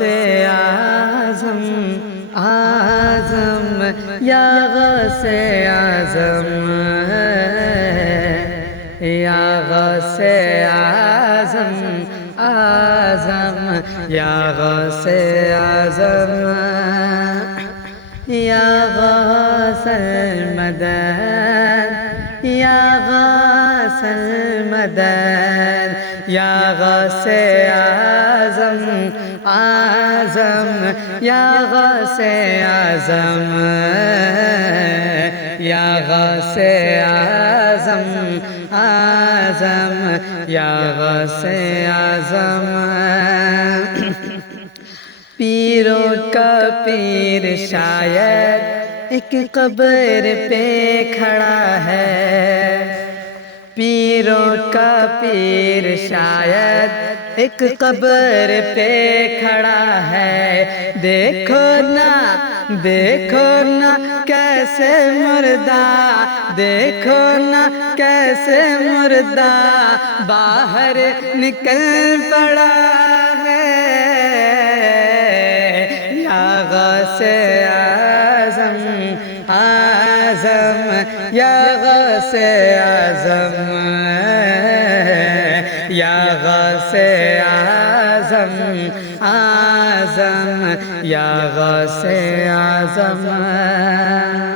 اعظم اعظم یا غوث اعظم یا غوث اعظم اعظم یا غوث اعظم یا غوث المدد یا غوث المدد یا غوث اعظم اعظم یا غوث اعظم یا غوث اعظم اعظم یا غوث اعظم پیروں کا پیر شاید ایک قبر پہ کھڑا ہے، پیروں کا پیر شاید ایک قبر پہ کھڑا ہے، دیکھو نا کیسے مردہ، دیکھو نا کیسے مردہ باہر نکل پڑا ہے۔ یا غوث اعظم اعظم یا غوث اعظم یا غوث اعظم اعظم یا غوث اعظم